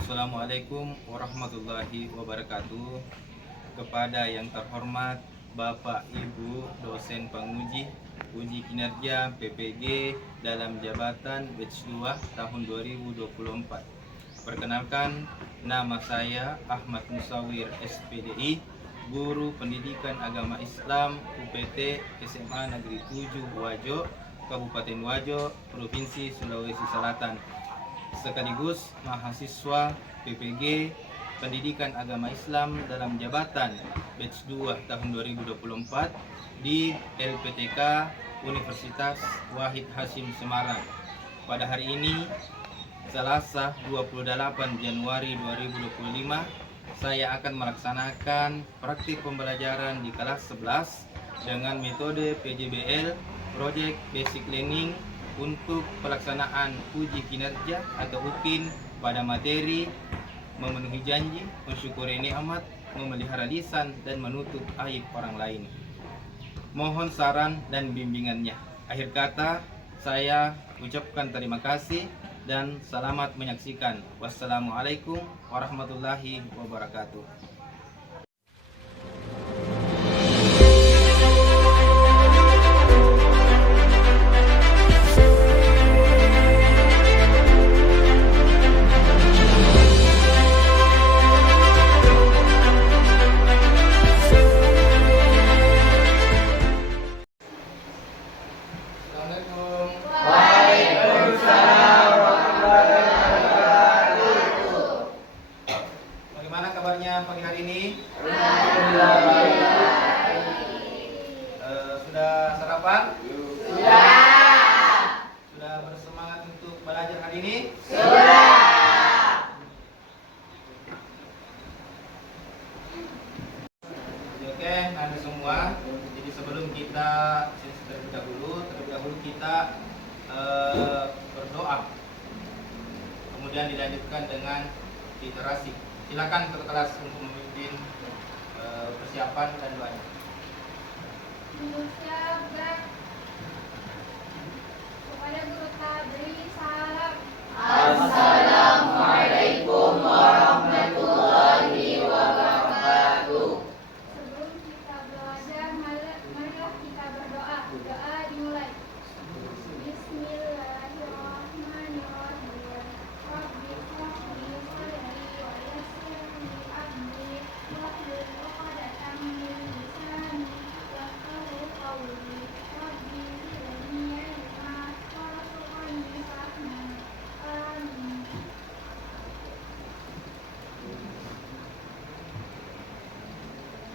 Assalamualaikum warahmatullahi wabarakatuh. Kepada yang terhormat Bapak Ibu dosen penguji uji kinerja PPG dalam jabatan batch 2 tahun 2024. Perkenalkan, nama saya Ahmad Musawir SPDI, Guru Pendidikan Agama Islam UPT SMA Negeri 7 Wajo, Kabupaten Wajo, Provinsi Sulawesi Selatan, sekaligus mahasiswa PPG Pendidikan Agama Islam dalam jabatan batch 2 tahun 2024 di LPTK Universitas Wahid Hasyim Semarang. Pada hari ini, Selasa 28 Januari 2025, saya akan melaksanakan praktik pembelajaran di kelas 11 dengan metode PJBL Project Basic Learning untuk pelaksanaan uji kinerja atau UKIN pada materi memenuhi janji, mensyukuri nikmat, memelihara lisan, dan menutup aib orang lain. Mohon saran dan bimbingannya. Akhir kata, saya ucapkan terima kasih dan selamat menyaksikan. Wassalamualaikum warahmatullahi wabarakatuh. Bagaimana kabarnya pagi hari ini? Sudah sarapan? Sudah bersemangat untuk belajar hari ini? Oke, nanti semua. Jadi sebelum kita terlebih dahulu kita berdoa. Kemudian dilanjutkan dengan literasi. Silakan ketua kelas untuk memimpin persiapan dan doanya. Kepada guru tabri salam. Assalamualaikum warahmatullahi wabarakatuh. Sebelum kita belajar, marilah kita berdoa. Doa dimulai. Bismillahirrahmanirrahim. Rabbi shrahli sadri wa yassir li amri wahlul 'uqdatam min lisani yafqahu qawli. Rabbi zidni ilma warzuqni fahma. Amin.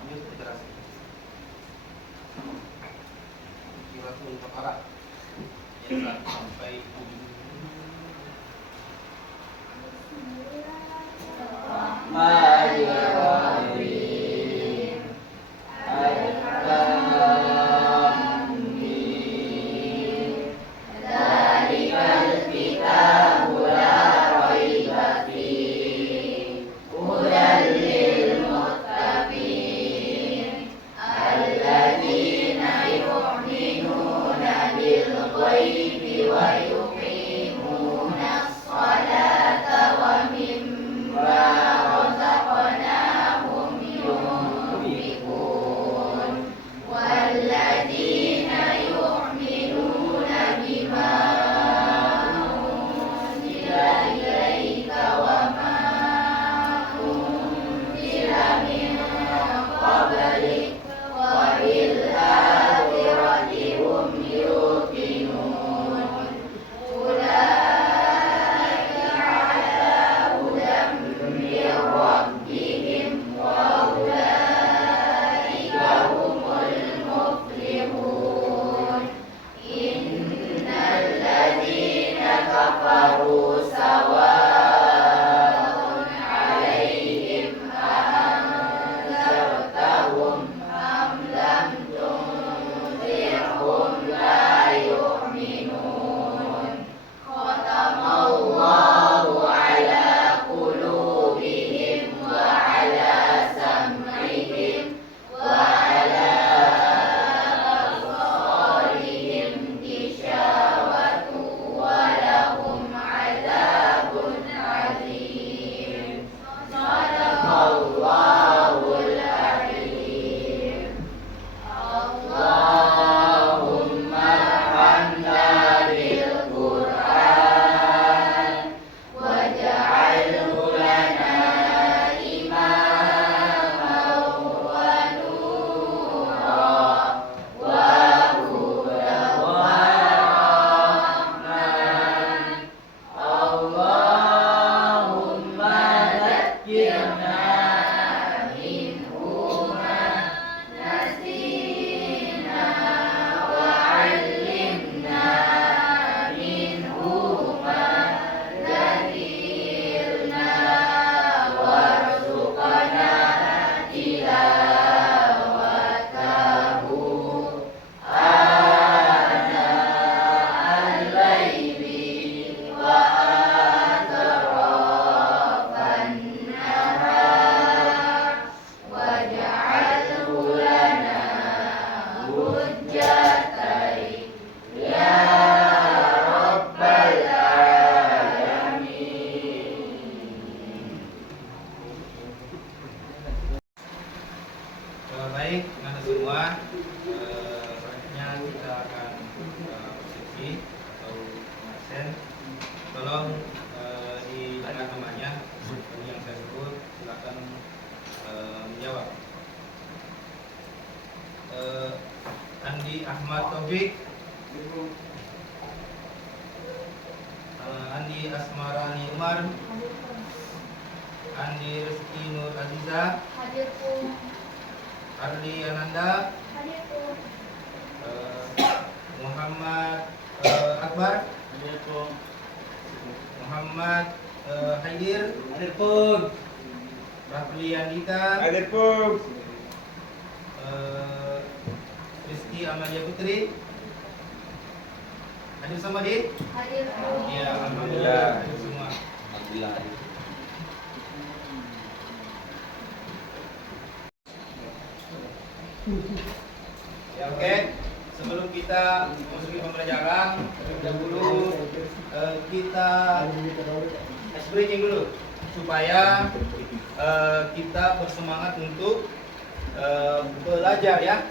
Lanjut literasi. Suratul Baqarah ayat 1 sampai 7. Bismillahirrahmanirrahim. Alif Lam Mim. Dzalikal kitabu la raiba fihi. Hudal lil Baik, dengan semua selanjutnya kita akan persepsi atau absen. Tolong didengar namanya seperti yang saya sebut, silakan menjawab. Andi Ahmad Taufik, Andi Asmarani Umar, Andi Rizky Nur Aziza, Hadir pun. Ardi Ananda, Hadir pun. Muhammad Akbar, Muhammad Haidir, Rafli Andika, Rizky Amalia Putri. Hadir semua di? Hadir pun. Ya, alhamdulillah hadir semua. Ya, oke. Sebelum kita masuki pembelajaran, terlebih dahulu kita ice breaking dulu supaya kita bersemangat untuk belajar ya,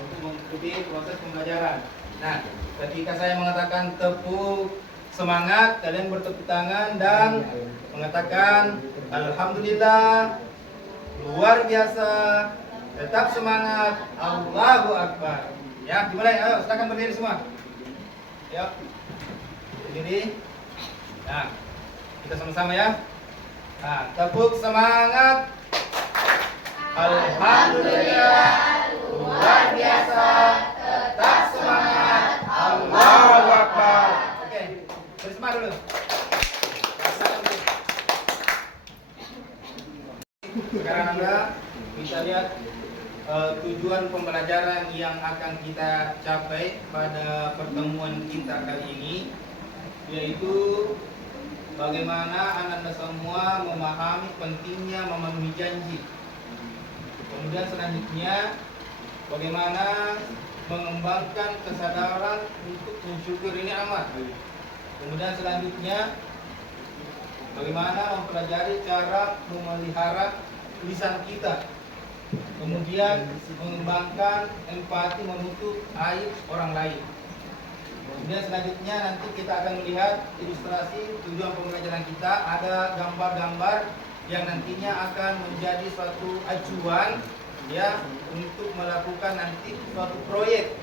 untuk mengikuti proses pembelajaran. Nah, ketika saya mengatakan tepuk semangat, kalian bertepuk tangan dan mengatakan alhamdulillah, luar biasa, tetap semangat, Allahu Akbar. Ya, dimulai. Ayo, silakan berdiri semua. Ya, berdiri. Nah, kita sama-sama ya. Nah, tepuk semangat. Alhamdulillah, luar biasa, tetap semangat, Allahu Akbar. Oke, bersemangat dulu. Sekarang Anda bisa lihat tujuan pembelajaran yang akan kita capai pada pertemuan kita kali ini, yaitu bagaimana Anda semua memahami pentingnya memenuhi janji. Kemudian selanjutnya bagaimana mengembangkan kesadaran untuk mensyukuri nikmat. Kemudian selanjutnya bagaimana mempelajari cara memelihara lisan kita. Kemudian mengembangkan empati menutup aib orang lain. Kemudian selanjutnya nanti kita akan melihat ilustrasi tujuan pembelajaran kita. Ada gambar-gambar yang nantinya akan menjadi suatu acuan ya untuk melakukan nanti suatu proyek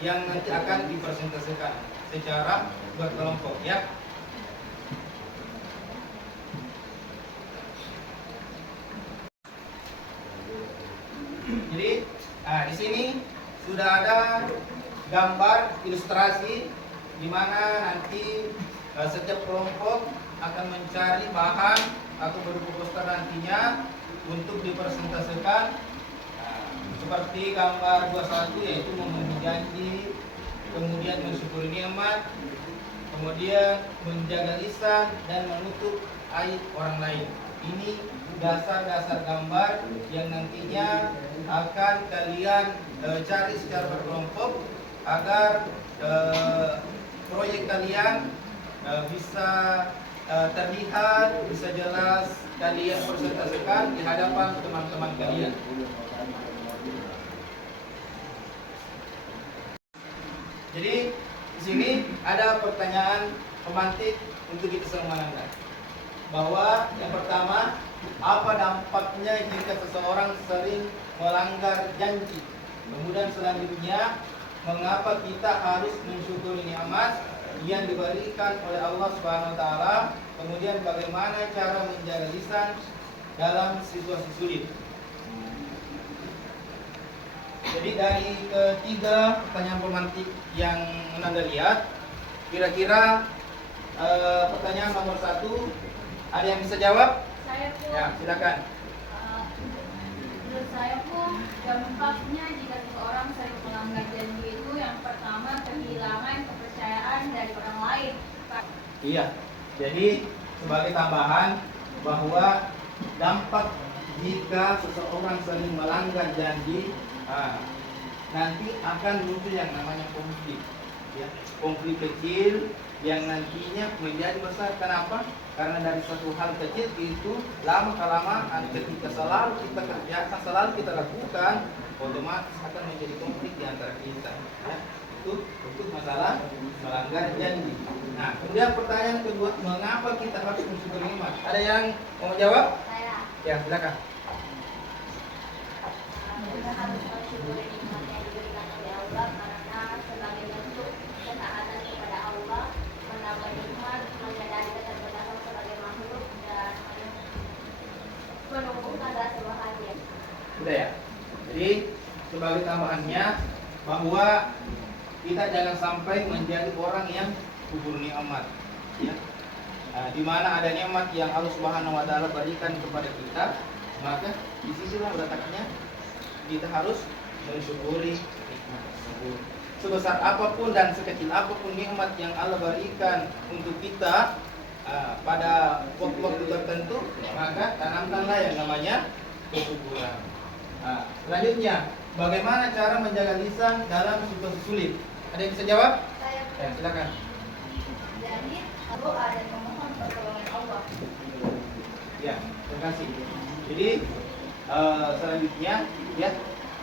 yang nanti akan dipresentasikan secara berkelompok ya. Jadi, di sini sudah ada gambar ilustrasi di mana nanti setiap kelompok akan mencari bahan atau berupa poster nantinya untuk dipresentasikan. Seperti gambar 21 yaitu memenuhi janji, kemudian mensyukuri nikmat, kemudian menjaga lisan dan menutup aib orang lain. Ini dasar-dasar gambar yang nantinya akan kalian cari secara berkelompok agar proyek kalian bisa terlihat, bisa jelas kalian presentasikan di hadapan teman-teman kalian. Jadi di sini ada pertanyaan pemantik untuk kita semua Anda. Bahwa yang pertama, apa dampaknya jika seseorang sering melanggar janji? Kemudian selanjutnya, mengapa kita harus mensyukuri nikmat yang diberikan oleh Allah Subhanahu wa taala? Kemudian bagaimana cara menjaga lisan dalam situasi sulit? Jadi dari ketiga pertanyaan pemantik yang Anda lihat, kira-kira pertanyaan nomor 1 ada yang bisa jawab? Saya pun. Ya, silakan. Menurut saya pun dampaknya jika seseorang sering melanggar janji itu yang pertama kehilangan kepercayaan dari orang lain. Iya. Jadi sebagai tambahan bahwa dampak jika seseorang sering melanggar janji, nanti akan muncul yang namanya konflik. Ya, konflik kecil yang nantinya menjadi besar. Kenapa? Karena dari suatu hal kecil itu lama kelamaan ketika selalu kita kerjakan, selalu kita lakukan, otomatis akan menjadi konflik di antara kita. Ya, itu untuk masalah melanggar janji. Nah, kemudian pertanyaan kedua, mengapa kita harus bersyukur nikmat? Ada yang mau menjawab? Saya Ya, silakan. kita harus bersyukur nikmat yang diberikan oleh Allah karena sebagai bentuk ketaatan kepada Allah, menambah nikmat, menyadari keterbatasan sebagai makhluk dan menumbuhkan rasa bahagia. Sudah ya. Jadi sebagai tambahannya bahwa kita jangan sampai menjadi orang yang kubur nikmat, ya. Nah, di mana ada nikmat yang Allah Subhanahu wa taala berikan kepada kita, maka disinilah letaknya kita harus mensyukuri nikmat tersebut. Sebesar apapun dan sekecil apapun nikmat yang Allah berikan untuk kita pada waktu-waktu tertentu, maka tanamkanlah yang namanya kesyukuran. Nah, selanjutnya, bagaimana cara menjaga lisan dalam situasi sulit? Ada yang bisa jawab? Saya Ya, silakan. jadi berdoa dan memohon pertolongan Allah. Ya, terima kasih. Jadi selanjutnya, ya,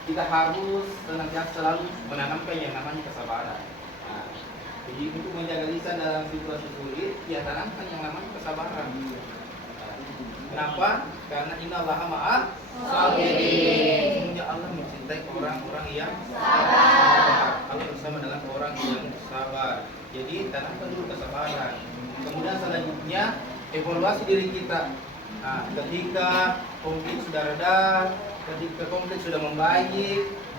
kita harus senantiasa selalu menanamkan yang namanya kesabaran. Nah, jadi untuk menjaga lisan dalam situasi sulit, ya tanamkan yang namanya kesabaran. Kenapa? Karena innallaha ma'as sabirin. Sesungguhnya Allah mencintai orang-orang yang sabar. Allah bersama dengan orang yang sabar. Jadi tanamkan dulu kesabaran. Kemudian selanjutnya evaluasi diri kita. Nah, ketika konflik sudah reda, ketika konflik sudah membaik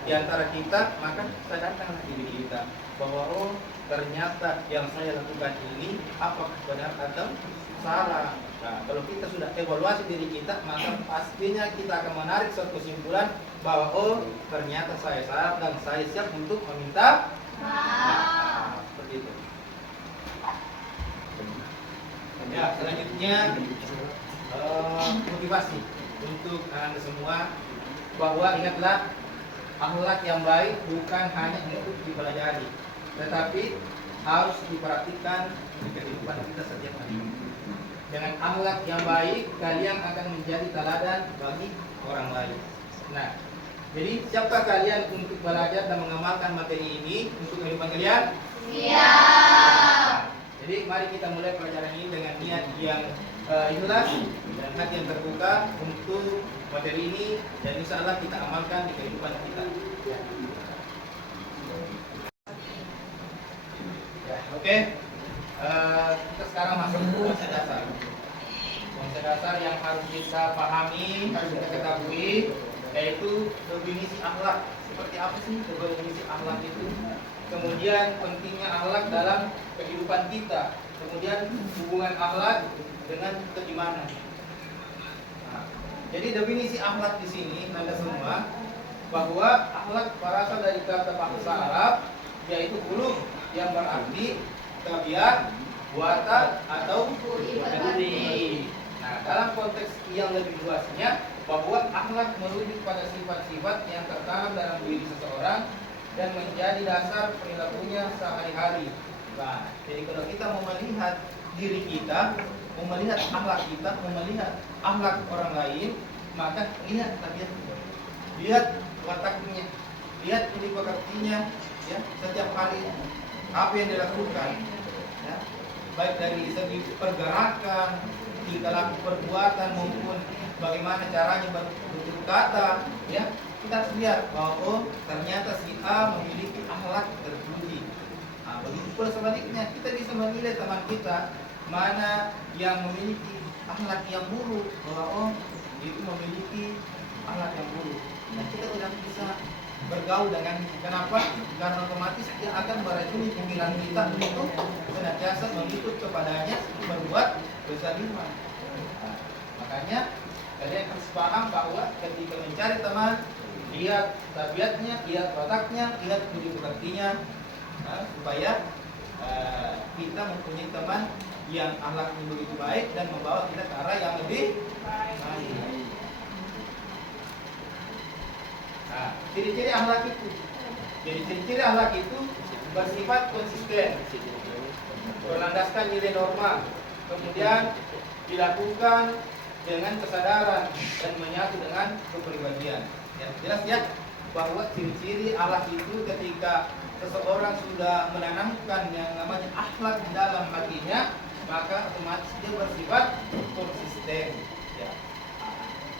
di antara kita, maka sadarkanlah diri kita bahwa oh ternyata yang saya lakukan ini apakah benar atau salah. Nah, kalau kita sudah evaluasi diri kita, maka pastinya kita akan menarik suatu kesimpulan bahwa oh ternyata saya salah dan saya siap untuk meminta maaf. Seperti itu. Ya, selanjutnya motivasi untuk anda semua bahwa ingatlah akhlak yang baik bukan hanya untuk dipelajari, tetapi harus diperhatikan di kehidupan kita setiap hari. Dengan akhlak yang baik, kalian akan menjadi teladan bagi orang lain. Nah, jadi siapa kalian untuk belajar dan mengamalkan materi ini untuk kehidupan kalian? Siap. Jadi mari kita mulai pelajaran ini dengan niat yang ikhlas dan hati yang terbuka untuk materi ini, dan insya Allah kita amalkan di kehidupan kita. Ya, oke. Kita sekarang masuk ke konsep dasar. Konsep dasar yang harus kita pahami, harus kita ketahui, yaitu definisi akhlak. Seperti apa sih definisi akhlak itu? Kemudian pentingnya akhlak dalam kehidupan kita. Kemudian hubungan akhlak dengan keimanan. Nah, jadi definisi akhlak di sini Anda semua bahwa akhlak berasal dari kata bahasa Arab yaitu khuluq yang berarti tabiat, watak atau budi. Nah, dalam konteks yang lebih luasnya bahwa akhlak merujuk pada sifat-sifat yang tertanam dalam diri seseorang dan menjadi dasar perilakunya sehari-hari. Nah, jadi kalau kita mau melihat diri kita, mau melihat akhlak kita, mau melihat akhlak orang lain, maka lihat tabiatnya, lihat wataknya, lihat budi pekertinya, ya, setiap hari apa yang dilakukan, ya, baik dari segi pergerakan, tingkah laku perbuatan maupun bagaimana caranya bertutur kata, ya. Kita harus lihat bahwa oh ternyata si A memiliki akhlak terpuji. Nah, begitu pula sebaliknya, kita bisa menilai teman kita mana yang memiliki akhlak yang buruk, bahwa oh itu memiliki akhlak yang buruk. Nah, kita tidak bisa bergaul dengan kenapa? Karena otomatis dia akan meracuni pikiran kita untuk senantiasa mengikut kepadanya berbuat kezaliman. Nah, makanya kalian harus paham bahwa ketika mencari teman, lihat tabiatnya, lihat wataknya, lihat budi pekertinya, nah, supaya kita mempunyai teman yang akhlaknya begitu baik dan membawa kita ke arah yang lebih baik. Nah, ciri-ciri akhlak itu. Jadi ciri-ciri akhlak itu bersifat konsisten, berlandaskan nilai norma, kemudian dilakukan dengan kesadaran dan menyatu dengan kepribadian. Ya, jelas ya bahwa ciri-ciri akhlak itu ketika seseorang sudah menanamkan yang namanya akhlak di dalam hatinya, maka otomatis dia bersifat konsisten. Ya.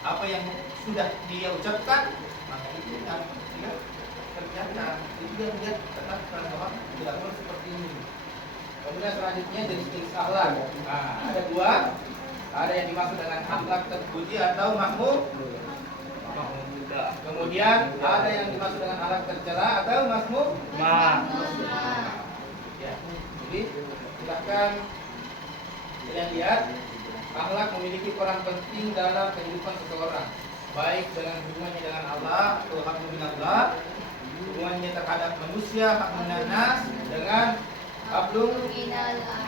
Apa yang sudah dia ucapkan, maka itu yang dia kerjakan. Itu yang dia tetapkan bahwa dilakukan seperti ini. Kemudian selanjutnya jenis-jenis akhlak. Nah, ada dua. Ada yang dimaksud dengan akhlak terpuji atau mahmud. Kemudian ada yang dimaksud dengan akhlak tercela atau mazmum. Ya. Jadi silakan kalian lihat, akhlak memiliki peran penting dalam kehidupan seseorang, baik dengan hubungannya dengan Allah atau hak minallah, hubungannya terhadap manusia, hak minanas, dengan hablum minallah,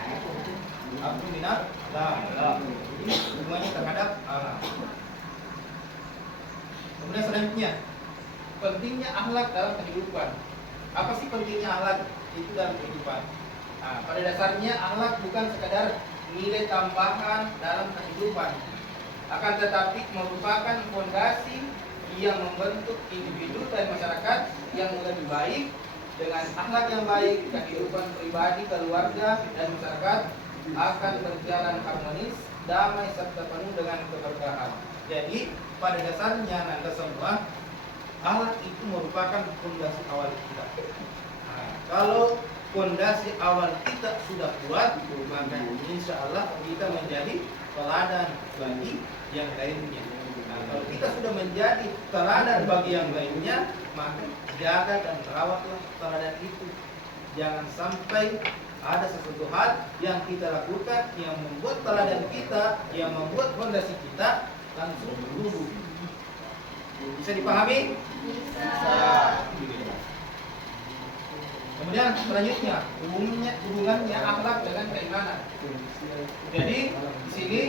hubungannya terhadap Allah. Kemudian selanjutnya, pentingnya akhlak dalam kehidupan. Apa sih pentingnya akhlak itu dalam kehidupan? Nah, pada dasarnya akhlak bukan sekadar nilai tambahan dalam kehidupan, akan tetapi merupakan fondasi yang membentuk individu dan masyarakat yang lebih baik. Dengan akhlak yang baik, kehidupan pribadi, keluarga, dan masyarakat akan berjalan harmonis, damai, serta penuh dengan keberkahan. Jadi pada dasarnya Anda semua, akhlak itu merupakan fondasi awal kita. Nah, kalau fondasi awal kita sudah kuat, maka insya Allah kita menjadi teladan bagi yang lainnya. Nah, kalau kita sudah menjadi teladan bagi yang lainnya, maka jaga dan rawatlah teladan itu. Jangan sampai ada sesuatu hal yang kita lakukan yang membuat teladan kita, yang membuat fondasi kita langsung runtuh. Bisa dipahami? Bisa. Kemudian selanjutnya hubungannya akhlak dengan keimanan. Jadi di sini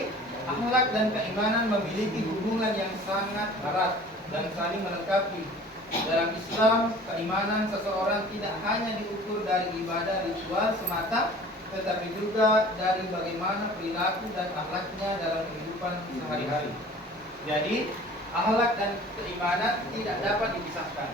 akhlak dan keimanan memiliki hubungan yang sangat erat dan saling melengkapi. Dalam Islam, keimanan seseorang tidak hanya diukur dari ibadah ritual semata, tetapi juga dari bagaimana perilaku dan akhlaknya dalam kehidupan sehari-hari. Jadi, akhlak dan keimanan tidak dapat dipisahkan.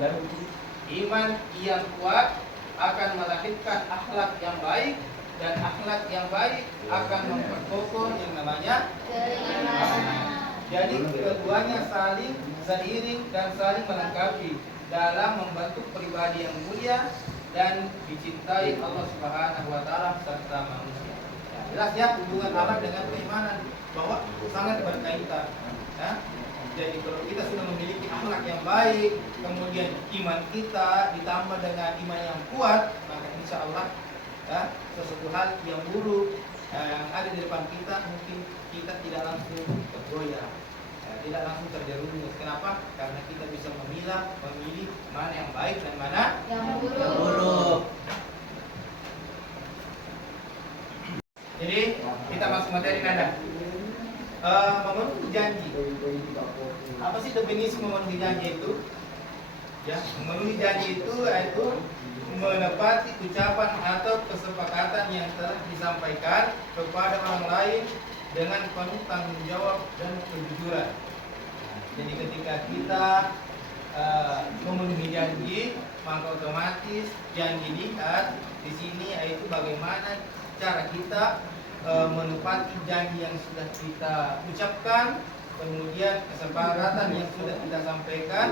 Iman yang kuat akan melahirkan akhlak yang baik, dan akhlak yang baik akan memperkokoh yang namanya keimanan. Jadi keduanya saling seiring dan saling melengkapi dalam membentuk pribadi yang mulia dan dicintai Allah Subhanahu wa taala serta manusia. Ya, jelas ya hubungan akhlak dengan keimanan bahwa sangat berkaitan. Ya. Jadi kalau kita sudah memiliki akhlak yang baik, kemudian iman kita ditambah dengan iman yang kuat, maka insya Allah ya, sesuatu hal yang buruk yang ada di depan kita mungkin kita tidak langsung tergoyah, ya, tidak langsung terjerumus. Kenapa? Karena kita bisa memilih mana yang baik dan mana Yang yang buruk. Jadi kita masuk materi nada. Memenuhi janji. Apa sih definisi memenuhi janji itu? Ya, memenuhi janji itu yaitu menepati ucapan atau kesepakatan yang telah disampaikan kepada orang lain dengan penuh tanggung jawab dan kejujuran. Jadi ketika kita memenuhi janji, maka otomatis yang dilihat di sini yaitu bagaimana cara kita menepati janji yang sudah kita ucapkan, kemudian kesepakatan yang sudah kita sampaikan,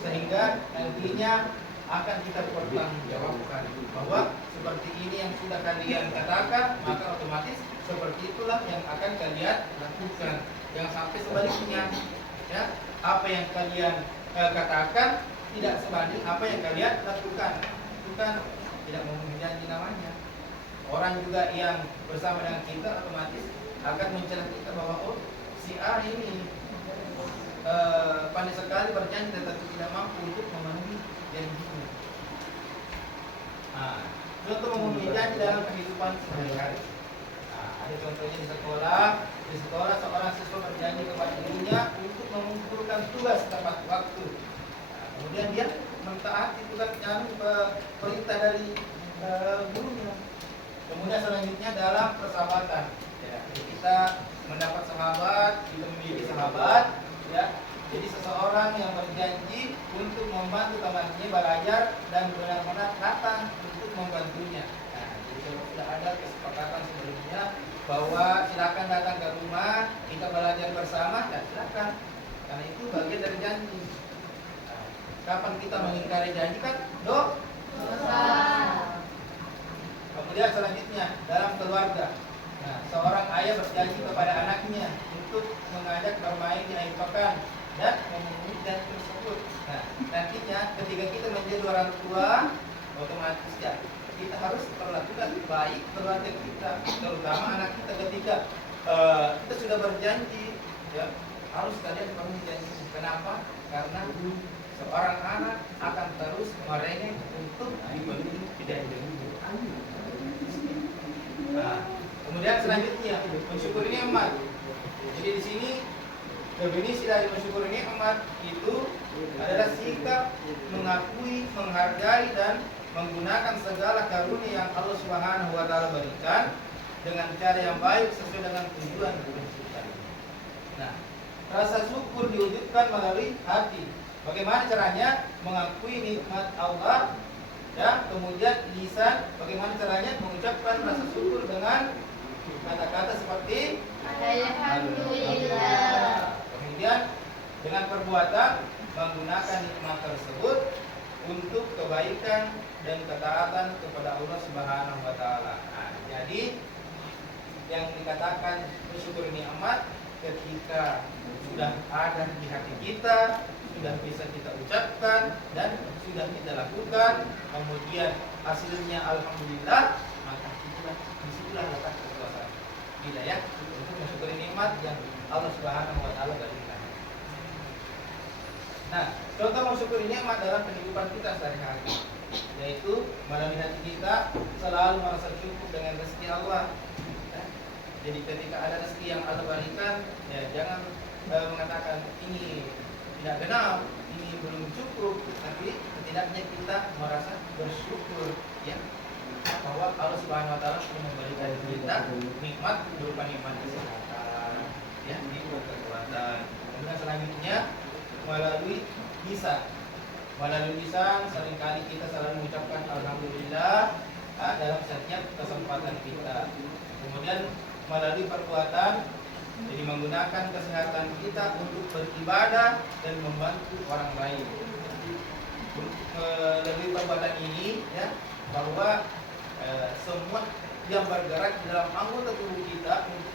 sehingga nantinya akan kita pertanggungjawabkan bahwa seperti ini yang sudah kalian katakan, maka otomatis seperti itulah yang akan kalian lakukan. Jangan sampai sebaliknya, ya, apa yang kalian katakan tidak sebanding apa yang kalian lakukan. Itu kan tidak memenuhi janji namanya. Orang juga yang bersama dengan kita otomatis akan mencela kita bahwa oh si A ini pandai sekali berjanji tetapi tidak mampu untuk memenuhi janjinya. Nah, contoh memenuhi janji dalam kehidupan sehari-hari. Nah, ada contohnya di sekolah. Di sekolah seorang siswa berjanji kepada gurunya untuk mengumpulkan tugas tepat waktu. Nah, kemudian dia mentaati tugas perintah dari gurunya. Kemudian selanjutnya dalam persahabatan, ya, kita mendapat sahabat, kita memiliki sahabat, ya. Jadi seseorang yang berjanji untuk membantu temannya belajar dan benar-benar datang untuk membantunya. Nah, jadi kalau sudah ada kesepakatan sebelumnya bahwa silakan datang ke rumah, kita belajar bersama, ya silakan. Karena itu bagian dari janji. Nah, kapan kita mengingkari janji kan dosa. Kemudian selanjutnya dalam keluarga. Nah, seorang ayah berjanji kepada anaknya untuk mengajak bermain di akhir pekan dan memenuhi janji tersebut. Nah, nantinya ketika kita menjadi orang tua, otomatis ya kita harus perlakukan baik keluarga kita, terutama anak kita ketika kita sudah berjanji, ya harus kalian penuhi janji. Kenapa? Karena seorang anak akan terus merengek untuk dipenuhi janji. Nah, kemudian selanjutnya mensyukuri nikmat. Jadi di sini definisi dari mensyukuri nikmat itu adalah sikap mengakui, menghargai dan menggunakan segala karunia yang Allah Subhanahu wa taala berikan dengan cara yang baik sesuai dengan tujuan penciptaan. Nah, rasa syukur diwujudkan melalui hati. Bagaimana caranya mengakui nikmat Allah? Ya, kemudian lisan, bagaimana caranya mengucapkan rasa syukur dengan kata-kata seperti Alhamdulillah. Kemudian dengan perbuatan menggunakan nikmat tersebut untuk kebaikan dan ketaatan kepada Allah Subhanahu wa taala. Nah, jadi yang dikatakan bersyukur nikmat ketika sudah ada di hati kita, sudah bisa kita ucapkan dan sudah kita lakukan, kemudian hasilnya alhamdulillah, maka disitulah letak kekuasaan kita ya untuk mensyukuri nikmat yang Allah Subhanahu wa taala berikan. Nah, contoh mensyukuri nikmat dalam kehidupan kita sehari-hari, yaitu melalui hati kita selalu merasa cukup dengan rezeki Allah. Jadi ketika ada rezeki yang Allah berikan, ya jangan mengatakan ini tidak genap, ini belum cukup, tapi setidaknya kita merasa bersyukur ya bahwa Allah Subhanahu wa taala sudah memberikan kita nikmat berupa nikmat kesehatan, ya, nikmat kekuatan. Kemudian selanjutnya melalui lisan. Melalui lisan seringkali kita selalu mengucapkan alhamdulillah dalam setiap kesempatan kita. Kemudian melalui perbuatan, jadi menggunakan kesehatan kita untuk beribadah dan membantu orang lain. Melalui perbuatan ini ya bahwa semua yang bergerak di dalam anggota tubuh kita untuk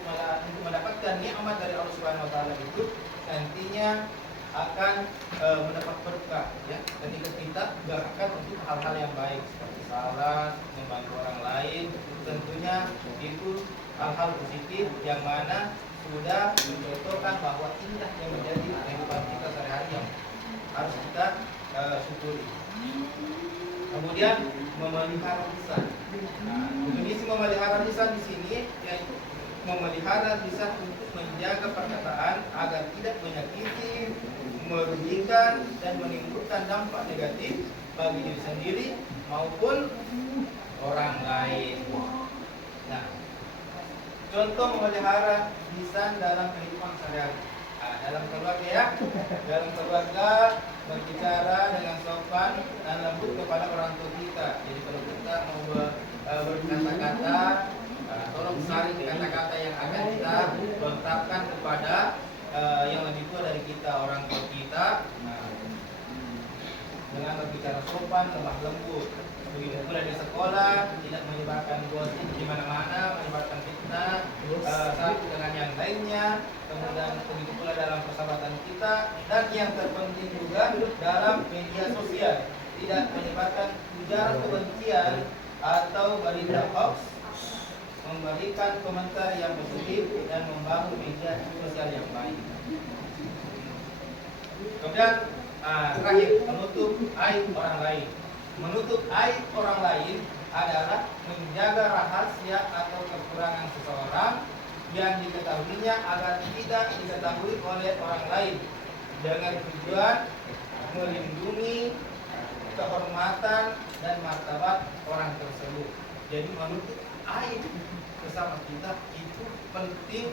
mendapatkan nikmat dari Allah Subhanahu wa taala itu nantinya akan mendapat berkah ya ketika kita gerakan untuk hal-hal yang baik seperti salat, membantu orang lain, tentunya itu hal-hal positif yang mana sudah mencontohkan bahwa indah yang menjadi kehidupan kita sehari-hari yang harus kita syukuri. Kemudian memelihara lisan. Nah, definisi memelihara lisan di sini yaitu memelihara lisan untuk menjaga perkataan agar tidak menyakiti, merugikan dan menimbulkan dampak negatif bagi diri sendiri maupun orang lain. Nah, contoh memelihara lisan dalam kehidupan sehari-hari. Nah, dalam keluarga ya, dalam keluarga berbicara dengan sopan dan lembut kepada orang tua kita. Jadi kalau kita mau berkata-kata, tolong saring kata-kata yang akan kita lontarkan kepada yang lebih tua dari kita, orang tua kita. Nah, dengan berbicara sopan, lemah lembut. Begitu pula di sekolah, tidak menyebarkan gosip di mana-mana, menyebarkan fitnah satu dengan yang lainnya. Kemudian begitu pula dalam persahabatan kita, dan yang terpenting juga dalam media sosial, tidak menyebarkan ujaran kebencian atau berita hoax, memberikan komentar yang positif dan membangun media sosial yang baik. Kemudian terakhir, menutup aib orang lain. Menutup aib orang lain adalah menjaga rahasia atau kekurangan seseorang yang diketahuinya agar tidak diketahui oleh orang lain dengan tujuan melindungi kehormatan dan martabat orang tersebut. Jadi menutup aib bersama kita itu penting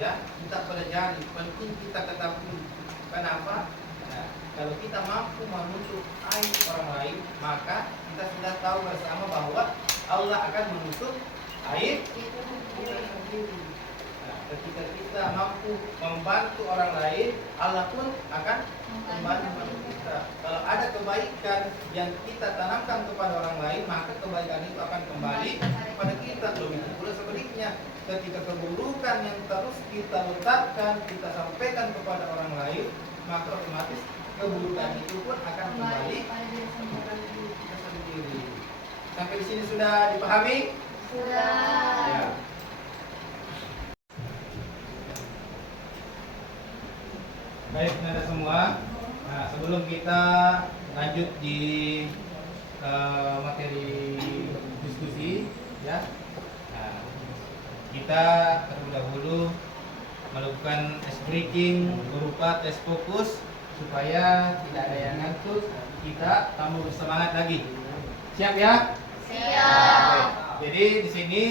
ya kita pelajari, penting kita ketahui. Kenapa? Nah, kalau kita mampu menutup aib orang lain, maka kita sudah tahu bersama bahwa Allah akan menutup aib kita sendiri. Nah, ketika kita mampu membantu orang lain, Allah pun akan membantu kita. Kalau ada kebaikan yang kita tanamkan kepada orang lain, maka kebaikan itu akan kembali kepada kita. Begitu pula sebaliknya, ketika keburukan yang terus kita letakkan, kita sampaikan kepada orang lain, maka otomatis keburukan itu pun akan kembali kepada kita sendiri. Sampai di sini sudah dipahami? Sudah. Ya. Baik, Nanda semua. Nah, sebelum kita lanjut di materi diskusi, ya, nah, kita terlebih dahulu melakukan ice breaking berupa tes fokus supaya tidak ada yang ngantuk, kita tambah bersemangat lagi. Siap ya? Siap. Jadi di sini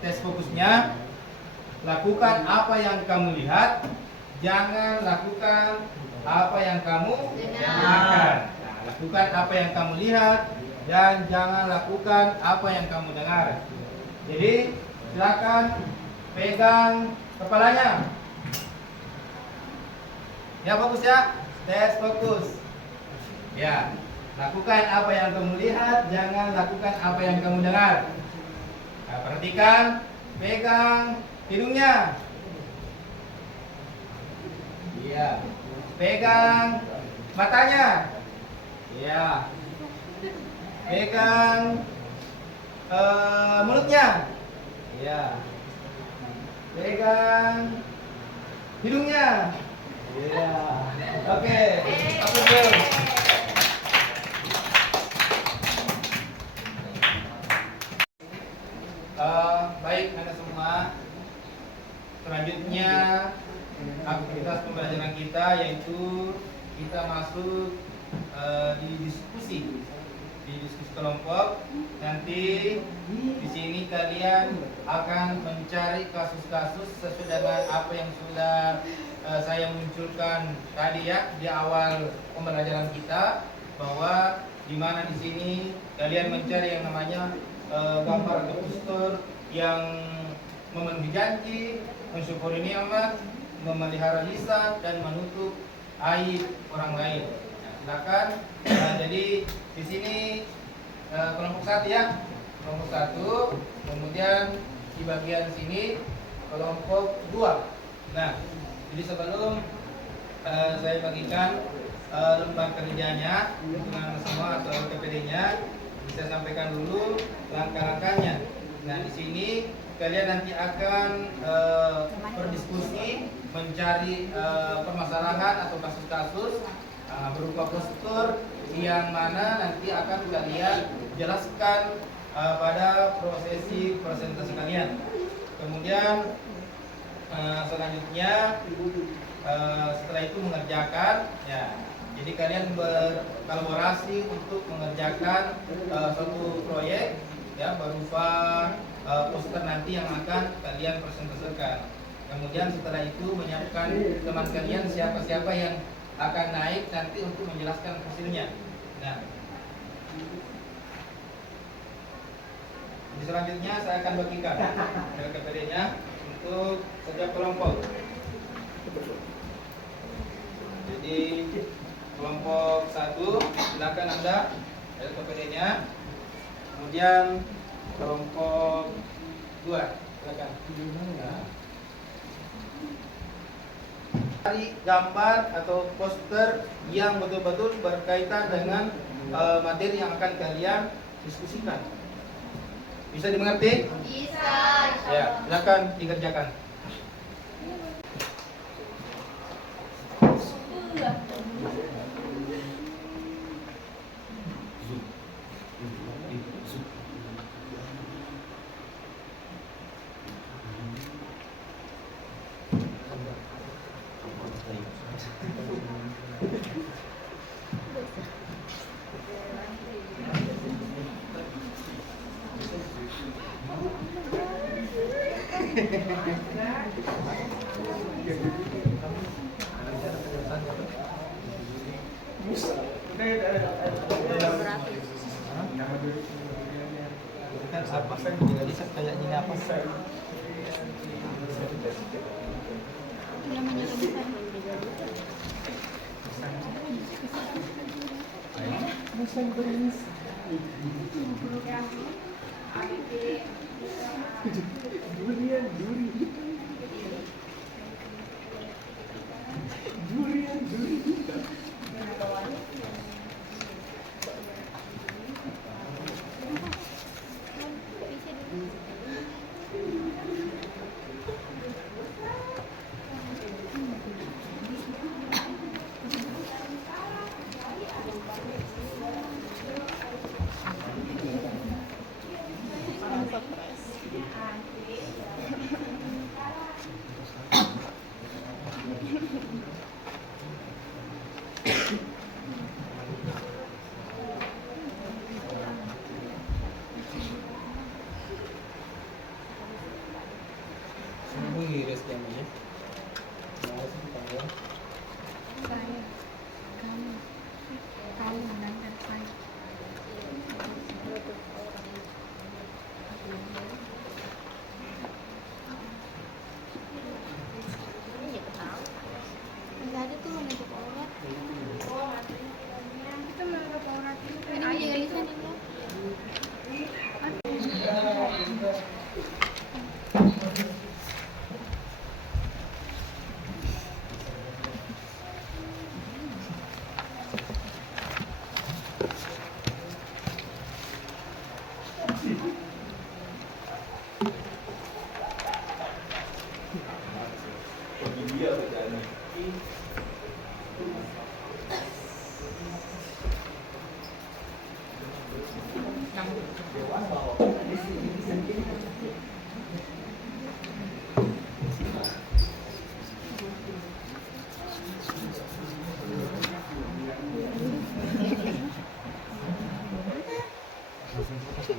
tes fokusnya, lakukan apa yang kamu lihat, jangan lakukan apa yang kamu dengarkan. Nah, lakukan apa yang kamu lihat dan jangan lakukan apa yang kamu dengar. Jadi silakan pegang kepalanya. Ya, fokus ya. Tes fokus. Ya, lakukan apa yang kamu lihat, jangan lakukan apa yang kamu dengar. Nah, perhatikan, pegang hidungnya. Iya. Pegang matanya. Iya. Pegang mulutnya. Iya. Pegang hidungnya. Iya. Oke. Apa tuh? Baik Anda semua. Selanjutnya aktivitas pembelajaran kita yaitu kita masuk di diskusi kelompok. Nanti di sini kalian akan mencari kasus-kasus sesuai dengan apa yang sudah saya munculkan tadi ya di awal pembelajaran kita, bahwa di mana di sini kalian mencari yang namanya gambar atau poster yang memenuhi janji, mensyukuri nikmat, memelihara lisan dan menutup aib orang lain. Nah, silakan. Jadi di sini kelompok 1 ya, kelompok 1. Kemudian di bagian sini kelompok 2. Nah, jadi sebelum saya bagikan lembar kerjanya untuk anda semua atau TPD-nya, bisa sampaikan dulu langkah-langkahnya. Nah, di sini kalian nanti akan berdiskusi, mencari permasalahan atau kasus-kasus berupa poster yang mana nanti akan kalian jelaskan pada prosesi presentasi kalian. Kemudian selanjutnya setelah itu mengerjakan ya. Jadi kalian berkolaborasi untuk mengerjakan suatu proyek ya berupa poster nanti yang akan kalian presentasikan. Kemudian setelah itu menyiapkan teman kalian siapa-siapa yang akan naik nanti untuk menjelaskan hasilnya. Nah, selanjutnya saya akan bagikan KPD-nya untuk setiap kelompok. Jadi kelompok 1 silakan Anda lihat KPD-nya. Kemudian kelompok 2 silakan. Nah, cari gambar atau poster yang betul-betul berkaitan dengan materi yang akan kalian diskusikan. Bisa dimengerti? Bisa. Ya, silakan dikerjakan. Kan apa kan tidak bisa kayaknya apa iris namanya. Kamu menangkan saya. Nggak ada tuh menutup aurat. Kita menutup aurat ini. Ini menjaga lisan ini.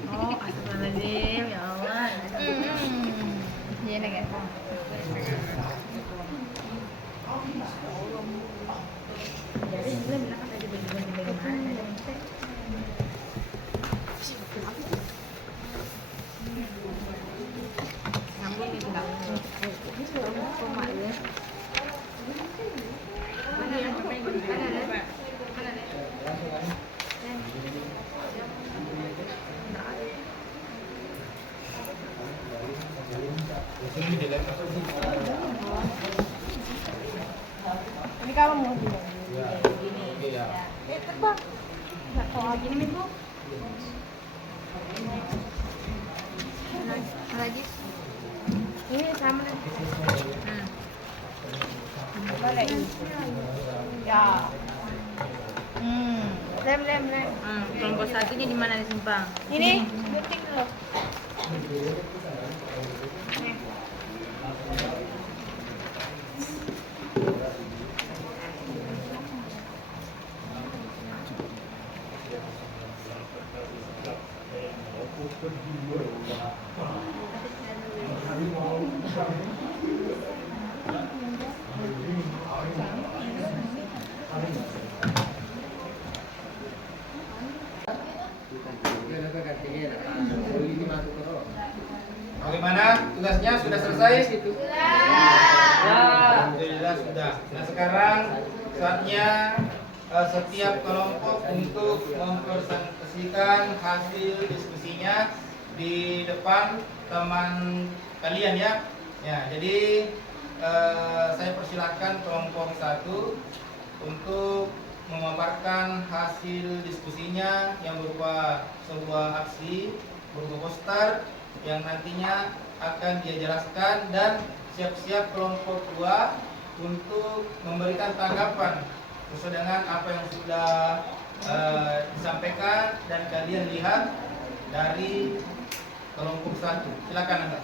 Oh, astagfirullahaladzim, ya Allah. Iya nih kan. Jadi sebelum bilang ada bagaimana? Sambung itu enggak? Koma ya. Mana yang mana? Ini kamu mau bilang. Iya. Terbang. Nggak tahu lagi nih bu. Lagi. Ini sama nih. Boleh. Ya. Lem. Kelompok satu ini di mana di Simpang? Ini gunting dulu. Bagaimana tugasnya sudah selesai? Alhamdulillah sudah. Nah sekarang saatnya setiap kelompok untuk mempresentasikan hasil diskusinya di depan teman kalian ya. Ya, jadi saya persilahkan kelompok 1 untuk memaparkan hasil diskusinya yang berupa sebuah aksi, berupa poster yang nantinya akan dia jelaskan, dan siap-siap kelompok 2 untuk memberikan tanggapan sesuai dengan apa yang sudah disampaikan dan kalian lihat dari kelompok 1. Silakan Anda.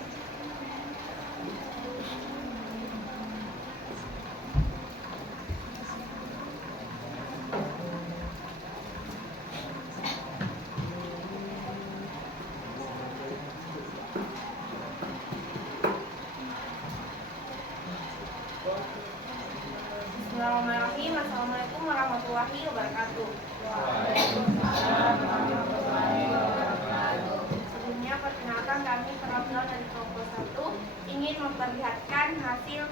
Bismillahirrahmanirrahim. Assalamualaikum warahmatullahi wabarakatuh. wabarakatuh. Sebelumnya perkenalkan kami perwakilan dari kelompok 1 ingin memperlihatkan hasil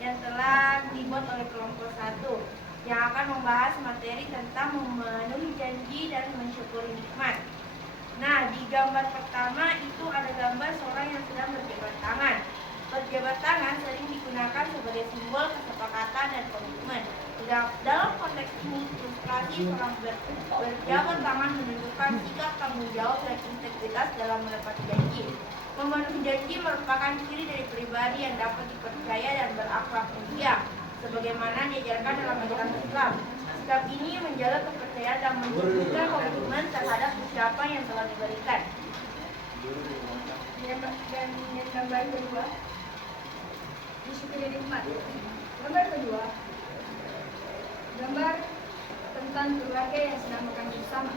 yang telah dibuat oleh kelompok 1 yang akan membahas materi tentang memenuhi janji dan mensyukuri nikmat. Nah, di gambar pertama itu ada gambar seorang yang sedang berjabat tangan. Berjabat tangan sering digunakan sebagai simbol kesepakatan dan komitmen. Dalam konteks ini, ilustrasi orang berjabat tangan menunjukkan sikap tanggung jawab dan integritas dalam menepati janji. Memenuhi janji merupakan ciri dari pribadi yang dapat dipercaya dan berakhlak mulia, sebagaimana diajarkan dalam ajaran Islam. Sikap ini menjaga kepercayaan dan menunjukkan komitmen terhadap ucapan yang telah diberikan. Dan gambar kedua, disyukuri nikmat. Gambar kedua, gambar tentang keluarga yang sedang makan bersama.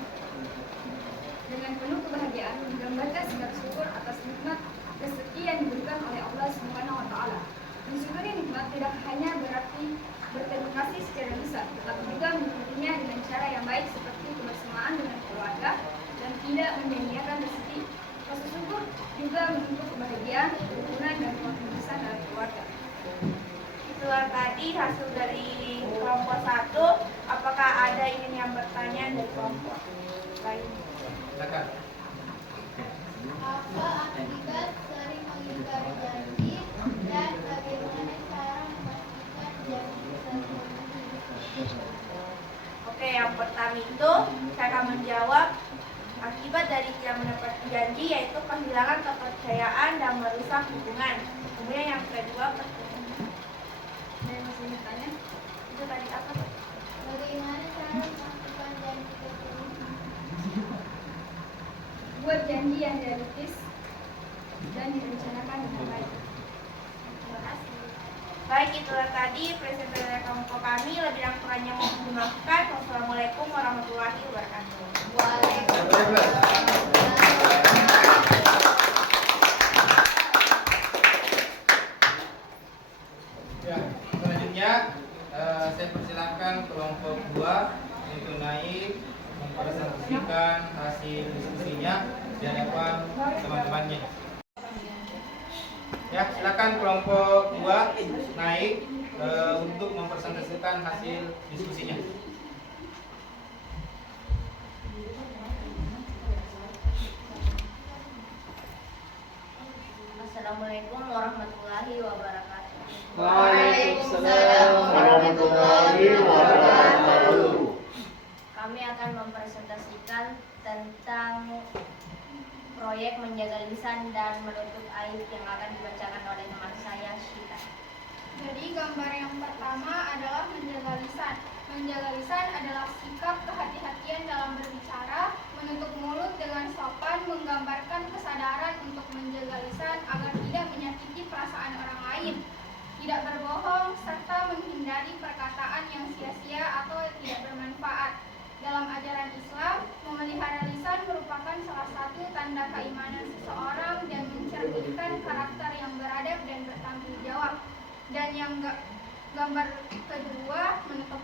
Dengan penuh kebahagiaan menggambarkan sikap syukur atas nikmat rezeki yang diberikan oleh Allah Subhanahu wa taala. Mensyukuri nikmat tidak hanya berarti berterima kasih secara lisan, tetapi juga menikmatinya dengan cara yang baik seperti kebersamaan dengan keluarga dan tidak menyanyiakan rezeki. Rasa syukur juga bentuk kebahagiaan, kerukunan dan kebahagiaan dalam keluarga. Itulah tadi hasil dari kelompok 1. Apakah ada yang bertanya dari kelompok lain? Silakan. Apa akibat sering mengingkari janji dan bagaimana cara memastikan janji tersebut? Oke, yang pertama itu saya akan menjawab akibat dari tidak menepati janji yaitu kehilangan kepercayaan dan merusak hubungan. Kemudian yang kedua, dan masih bertanya itu tadi apa? Bagaimana cara memastikan janji tersebut? Buat janji yang realistis dan direncanakan dengan baik. Terima kasih. Baik, itulah tadi presentasi dari kelompok kami. Lebih dan kurangnya mohon dimaafkan. Wassalamualaikum warahmatullahi wabarakatuh. Ya, selanjutnya saya persilakan kelompok 2 itu naik mempresentasikan hasil diskusinya di hadapan teman-temannya. Ya, silakan kelompok 2 naik untuk mempresentasikan hasil diskusinya. Assalamualaikum warahmatullahi wabarakatuh. Waalaikumsalam warahmatullahi wabarakatuh. Kami akan mempresentasikan tentang proyek menjaga lisan dan menutup aib yang akan dibacakan oleh teman saya, Syita. Jadi gambar yang pertama adalah menjaga lisan. Menjaga lisan adalah sikap kehati-hatian dalam berbicara, menutup mulut dengan sopan, menggambarkan kesadaran untuk menjaga lisan agar tidak menyakiti perasaan orang lain, tidak berbohong, serta menghindari perkataan yang sia-sia atau tidak bermanfaat. Dalam ajaran Islam, memelihara lisan merupakan salah satu tanda keimanan seseorang dan mencerminkan karakter yang beradab dan bertanggung jawab. Dan yang gambar kedua, menutup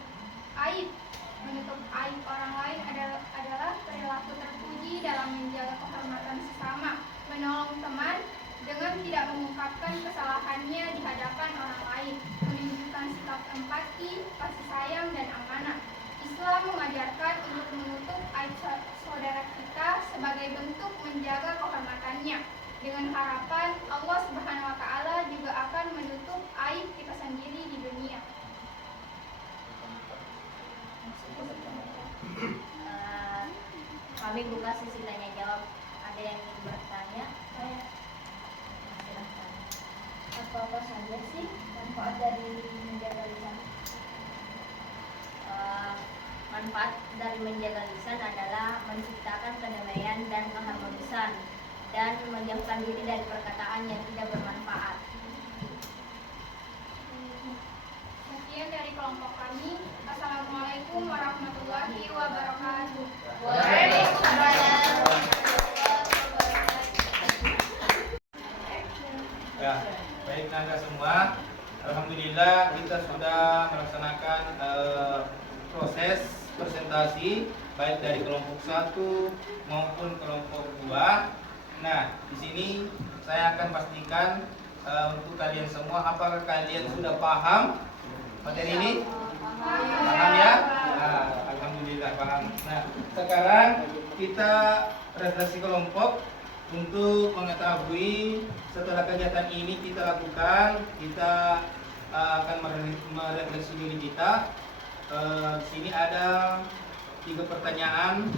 aib. Menutup aib orang lain adalah perilaku terpuji dalam menjaga kehormatan sesama, menolong teman dengan tidak mengungkapkan kesalahannya di hadapan orang lain, menunjukkan sikap empati, kasih sayang, dan amanah. Islam mengajarkan untuk menutup aib saudara kita sebagai bentuk menjaga kehormatannya, dengan harapan Allah Subhanahu wa taala juga akan menutup aib kita sendiri di dunia. Kami buka sesi tanya jawab. Ada yang ingin bertanya? Silahkan. Apa saja sih manfaat dari menjaga lisan? Manfaat dari menjaga lisan adalah menciptakan kedamaian dan keharmonisan dan menjauhkan diri dari perkataan yang tidak bermanfaat. Sekian dari kelompok kami. Assalamualaikum warahmatullahi wabarakatuh. Ya, baik Anda semua. Alhamdulillah kita sudah melaksanakan proses presentasi kolaborasi baik dari kelompok 1 maupun kelompok 2. Nah, di sini saya akan pastikan untuk kalian semua, apakah kalian sudah paham materi ini? Paham ya? Nah, alhamdulillah paham. Nah, sekarang kita refleksi kelompok untuk mengetahui setelah kegiatan ini kita lakukan, kita akan merefleksi diri kita. Di sini ada 3 pertanyaan.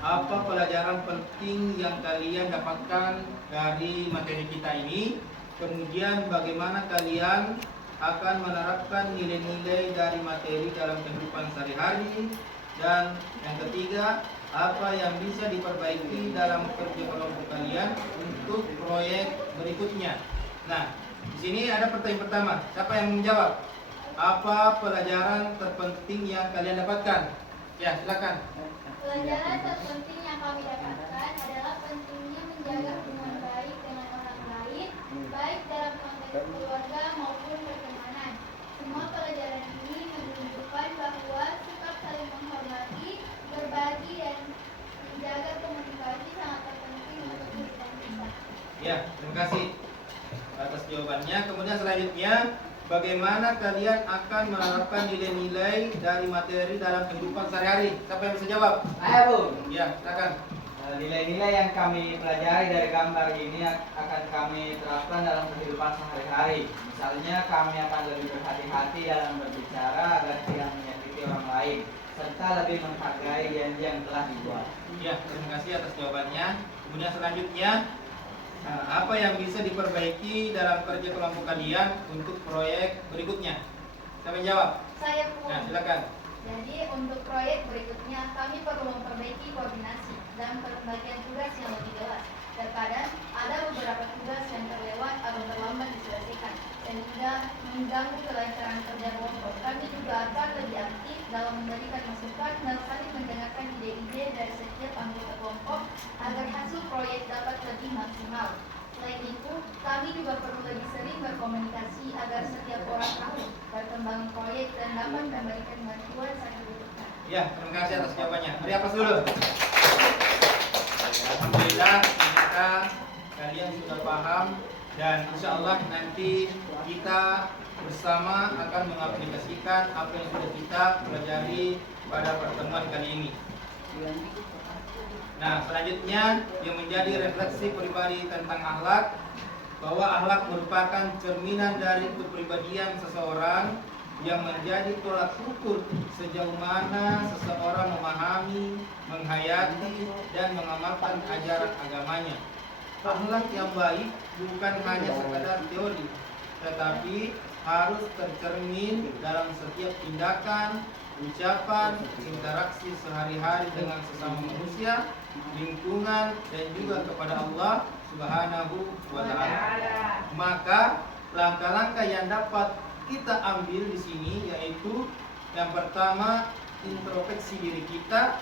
Apa pelajaran penting yang kalian dapatkan dari materi kita ini? Kemudian bagaimana kalian akan menerapkan nilai-nilai dari materi dalam kehidupan sehari-hari? Dan yang ketiga, apa yang bisa diperbaiki dalam kerja kelompok kalian untuk proyek berikutnya? Nah, di sini ada pertanyaan pertama. Siapa yang menjawab? Apa pelajaran terpenting yang kalian dapatkan? Ya, silakan. Pelajaran terpenting yang kami dapatkan adalah pentingnya menjaga hubungan baik dengan orang lain, baik dalam konteks keluarga maupun pertemanan. Semua pelajaran ini menunjukkan bahwa sikap saling menghormati, berbagi, dan menjaga komunikasi sangat terpenting untuk kehidupan kita. Ya, terima kasih atas jawabannya. Kemudian selanjutnya, bagaimana kalian akan menerapkan nilai-nilai dari materi dalam kehidupan sehari-hari? Siapa yang bisa jawab? Ayo Bu. Ya, silakan. Nilai-nilai yang kami pelajari dari gambar ini akan kami terapkan dalam kehidupan sehari-hari. Misalnya kami akan lebih berhati-hati dalam berbicara agar tidak menyakiti orang lain, serta lebih menghargai janji yang telah dibuat. Ya, terima kasih atas jawabannya. Kemudian selanjutnya, apa yang bisa diperbaiki dalam kerja kelompok kalian untuk proyek berikutnya? Siapa yang jawab? Saya pun. Nah, silakan. Jadi untuk proyek berikutnya kami perlu memperbaiki koordinasi dan pembagian tugas yang lebih jelas. Terkadang ada beberapa tugas yang terlewat atau terlambat diselesaikan sehingga mengganggu kelancaran kerja kelompok. Kami juga akan lebih aktif dalam memberikan masukan dan saling mendengarkan ide-ide dari setiap anggota kelompok agar hasil proyek dapat lebih maksimal. Selain itu, kami juga perlu lebih sering berkomunikasi agar setiap orang tahu perkembangan proyek dan dapat memberikan bantuan saat dibutuhkan. Ya, terima kasih atas jawabannya. Mari aplaus dulu. Alhamdulillah, ternyata kalian sudah paham dan insya Allah nanti kita bersama akan mengaplikasikan apa yang sudah kita pelajari pada pertemuan kali ini. Nah, selanjutnya yang menjadi refleksi pribadi tentang akhlak, bahwa akhlak merupakan cerminan dari kepribadian seseorang yang menjadi tolak ukur sejauh mana seseorang memahami, menghayati, dan mengamalkan ajaran agamanya. Akhlak yang baik bukan hanya sekadar teori, tetapi harus tercermin dalam setiap tindakan, ucapan, interaksi sehari-hari dengan sesama manusia, lingkungan, dan juga kepada Allah Subhanahu wa Ta'ala. Maka langkah-langkah yang dapat kita ambil di sini yaitu yang pertama, introspeksi diri kita,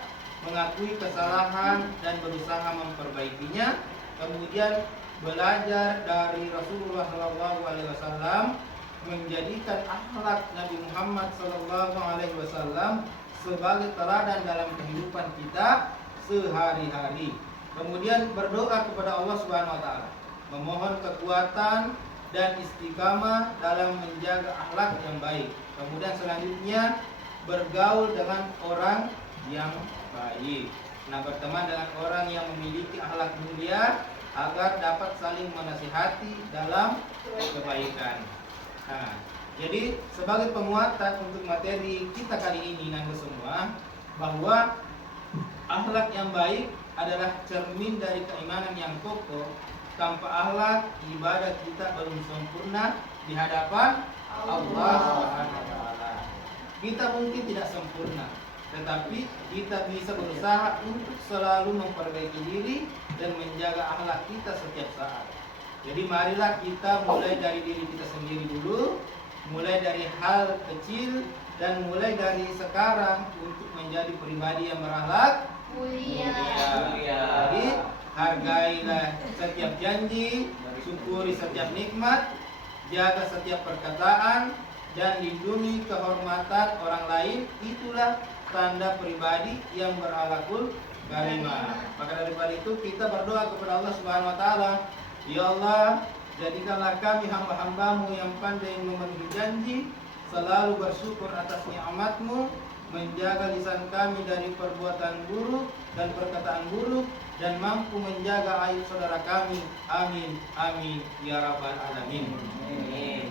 mengakui kesalahan dan berusaha memperbaikinya. Kemudian belajar dari Rasulullah SAW, menjadikan akhlak Nabi Muhammad SAW sebagai teladan dalam kehidupan kita sehari-hari. Kemudian berdoa kepada Allah Subhanahu wa Ta'ala, memohon kekuatan dan istiqamah dalam menjaga akhlak yang baik. Kemudian selanjutnya bergaul dengan orang yang baik. Nah, berteman dengan orang yang memiliki akhlak mulia agar dapat saling menasihati dalam kebaikan. Nah, jadi sebagai penguatan untuk materi kita kali ini nanti semua, bahwa akhlak yang baik adalah cermin dari keimanan yang kokoh. Tanpa akhlak, ibadah kita belum sempurna di hadapan Allah Subhanahu wa Ta'ala. Kita mungkin tidak sempurna, tetapi kita bisa berusaha untuk selalu memperbaiki diri dan menjaga akhlak kita setiap saat. Jadi marilah kita mulai dari diri kita sendiri dulu, mulai dari hal kecil dan mulai dari sekarang untuk menjadi pribadi yang berakhlak mulia. Jadi hargailah setiap janji, syukuri setiap nikmat, jaga setiap perkataan, dan lindungi kehormatan orang lain. Itulah tanda pribadi yang berakhlakul karimah. Maka daripada itu kita berdoa kepada Allah Subhanahu wa taala, ya Allah, jadikanlah kami hamba-hambamu yang pandai memenuhi janji, selalu bersyukur atas nikmat-Mu, menjaga lisan kami dari perbuatan buruk dan perkataan buruk, dan mampu menjaga aib saudara kami. Amin, amin, ya rabbal alamin.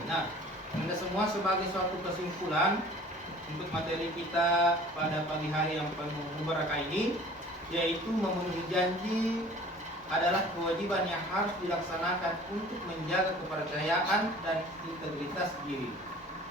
Nah, Anda semua sebagai suatu kesimpulan untuk materi kita pada pagi hari yang penuh mubarakah ini, yaitu memenuhi janji adalah kewajiban yang harus dilaksanakan untuk menjaga kepercayaan dan integritas diri.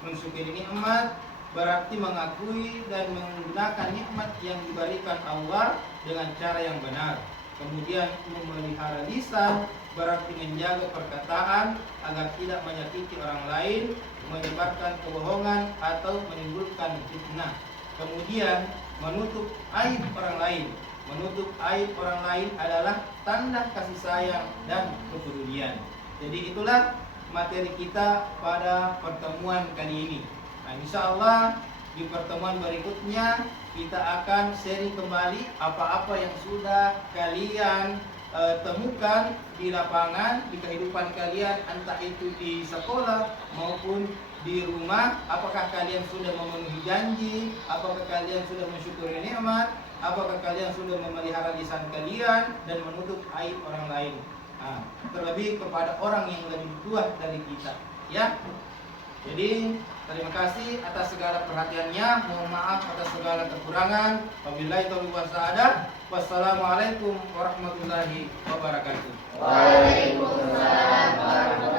Mensyukuri nikmat berarti mengakui dan menggunakan nikmat yang diberikan Allah dengan cara yang benar. Kemudian memelihara lisan berarti menjaga perkataan agar tidak menyakiti orang lain, menyebarkan kebohongan atau menimbulkan fitnah. Kemudian menutup aib orang lain. Menutup aib orang lain adalah tanda kasih sayang dan kepedulian. Jadi itulah materi kita pada pertemuan kali ini. Nah, insya Allah di pertemuan berikutnya kita akan sharing kembali apa-apa yang sudah kalian temukan di lapangan, di kehidupan kalian, entah itu di sekolah maupun di rumah. Apakah kalian sudah memenuhi janji? Apakah kalian sudah mensyukuri nikmat? Apakah kalian sudah memelihara lisan kalian dan menutup aib orang lain? Nah, terlebih kepada orang yang lebih tua dari kita, ya. Jadi terima kasih atas segala perhatiannya. Mohon maaf atas segala kekurangan. Wabillahi taufiq wal hidayah. Wassalamualaikum warahmatullahi wabarakatuh. Waalaikumsalam warahmatullahi wabarakatuh.